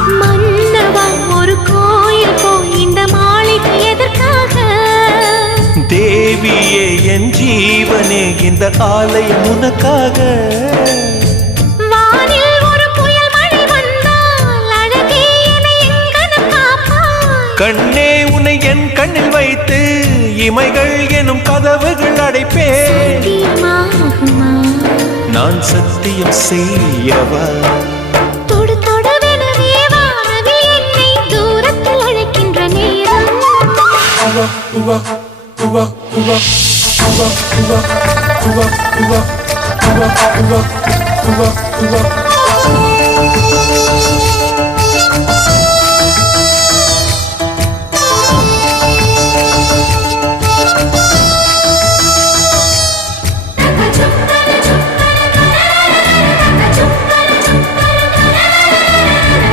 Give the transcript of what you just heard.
மன்னவா ஒரு கோயில் போய் இந்த மாளிகை எதற்காக? தேவியே என் ஜீவனே இந்த ஆலயம் உனக்காக. வானில் ஒரு புயல் மழை வந்தால் அழகே என்னை எங்கனம் காப்பாய். கண்ணே உன்னை என் கண்ணில் வைத்து இமைகள் எனும் கதவுகள் அடைப்பேன். சத்தியமாகுமா? நான் சத்தியம் செய்யவா? தொடு தொடுவெனவே வானவில் என்னை தூரத்தில் அழைக்கின்ற நேரம்.